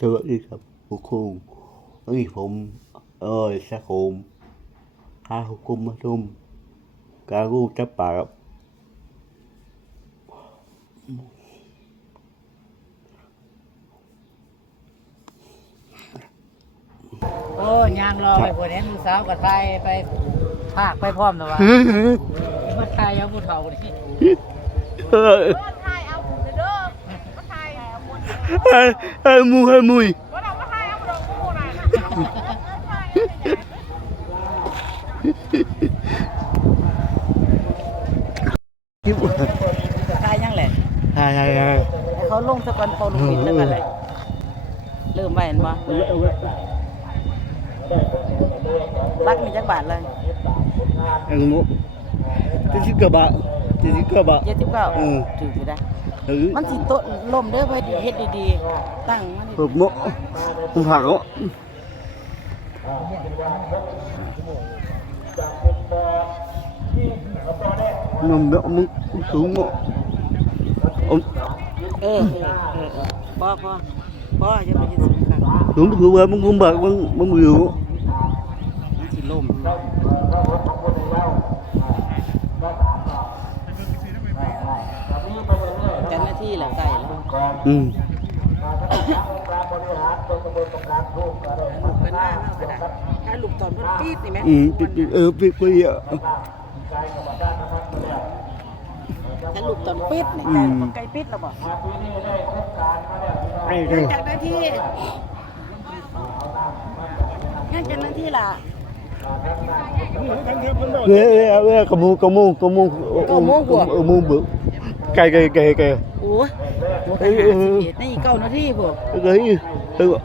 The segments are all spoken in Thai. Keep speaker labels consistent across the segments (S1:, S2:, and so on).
S1: สวัสดีครับทุกคนวันนี้ผมเอ้ยสักโคมข้าหุกุมมาชุมการูจับปากครับ
S2: โอ้ยางรอไปคนนี้ลูกสาวกับไทยไปภาคไปพร้อมนะวะมาไทยยังผู้เฒ่านี่
S1: เอ้ย
S3: ถ่ายเอาเด้อมาถ่าย เอาหมด
S1: เอ้ยเอ้ยมุยเอ้ยมุย
S3: ว่าเรามาถ่ายเอาดอกกูน่ะ
S1: คิดว่า
S2: ไทยยังแหละ
S1: ใช่ใช่ใช่
S2: ให้เขาลงสะก่อนเขาลงปิดแล้วกันเลยเริ่มไปเห็นบ่รักมีจักบาทเลย
S1: เอ็งมุที่สิกระบะที่สิกระบะ
S2: เจ็ดสิบเก้า
S1: อืม
S2: ถืออยู่ได้
S1: เออ
S2: มันสิโตะลมเด้อไปเฮ็ดดีๆตั้งมัน
S1: ผมมุผมผักอะนมเบะมึงสูงอะอม
S2: เออเออเออพอพอพอจะไปเฮ็ดสุขค่ะ
S1: สูงคือว่ามึงมึงบักมึงมึงอยู่
S2: มันสิลมจันหน้า ที่แล้วไก่แล้ว
S1: อืม
S2: เป็นหน้าเนาะกระดาษถ้าลูกตอนมันปี๊ดนี่แม่
S1: อืมปิดปิดเออปิดไปอะ
S2: ถ้าลูกตอนปี๊ดนี่ไก่บ่ไก่ปี๊ดแล้วบ่
S1: ไอ้ไอ้
S2: จากหน้าที่งานจากหน้าที่ล่ะ
S1: เว้ยเว้ยเว้ยกระมูกระมูกระมูเออมูบึไก่ไก่ไก่ไก่
S2: โอ้ยหัวกระหาสิบเอ็ดนี่เก้านาทีพวก
S1: ไก่เออ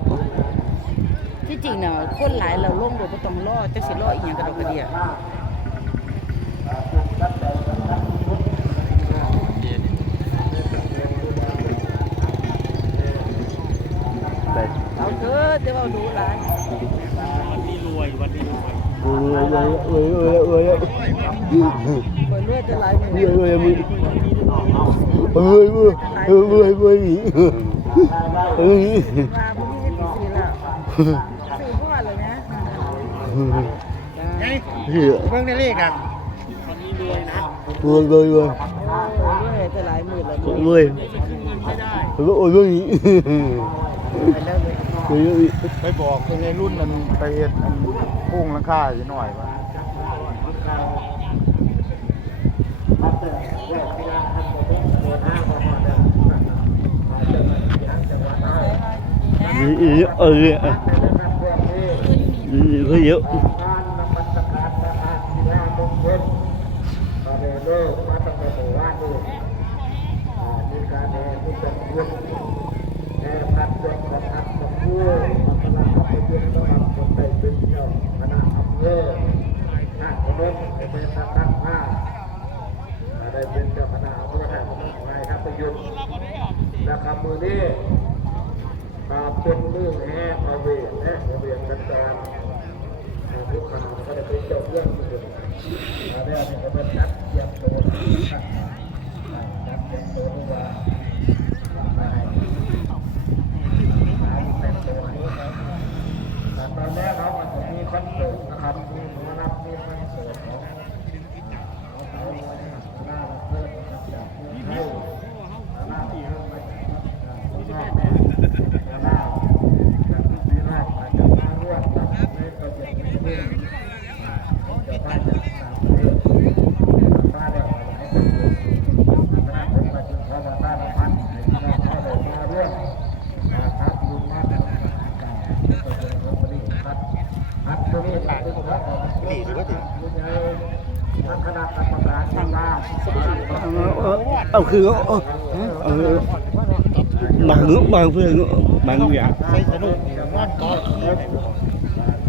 S2: ที่จริงเน่ะคนหลายเราลงโดยบ่ต้องรอจักสิรออีหยังกระดอกกระเดียเอาเถอะเดี๋ยวเอาดูหลาน
S1: เว้ยเว้ยเว้ยเว้ยเว้ยเว้ย
S2: เปิดเลือดจะไหลายมือ
S1: เว้ยเว้ยมึงเว้ยเว้ยเว้ยเว้ยเว้ยเฮ้ย
S2: มาพวกนี้ให้ปีซีแล้วสื่อพ่อเลยนะ
S4: ไง
S1: เฮ้ย
S4: เบิ่งได้เล ขอะ
S1: เว้ยเว้ยเว้ย
S2: โอ้ยจะหลายหมื่นแล้วมือ
S1: เว้ยเว้ยเว้ย
S2: ไปแล้วเลย
S1: เว้ยเว้ย
S4: ไปบอกคนในรุ่นมันไปเฮ็ดอันโค้งหลังคาอยู่หน่อยว่า
S1: อีเออเฮ้ยเยอะ
S5: ได้เป็นเจ้าคณะอำเภอไทยของนายครับประยุทธ์นะครับมือนี้ อ่าเป็นมือแห่พระเวทและพระเวทกันตามทุกข่าวก็ได้เป็นเจ้าเรื่องที่สุดอ่าได้อันนี้ก็เป็นนัดเตรียมตัวนะครับอ่านัดเตรียมตัวที่ว่าไปหาที่แต่งตัวให้ครับอ่าตอนแรกเรามันจะมีคอนเสิร์ตนะครับมีหมอรับมีคอนเสิร์ตของ คณะกรรมการ ทางด้าน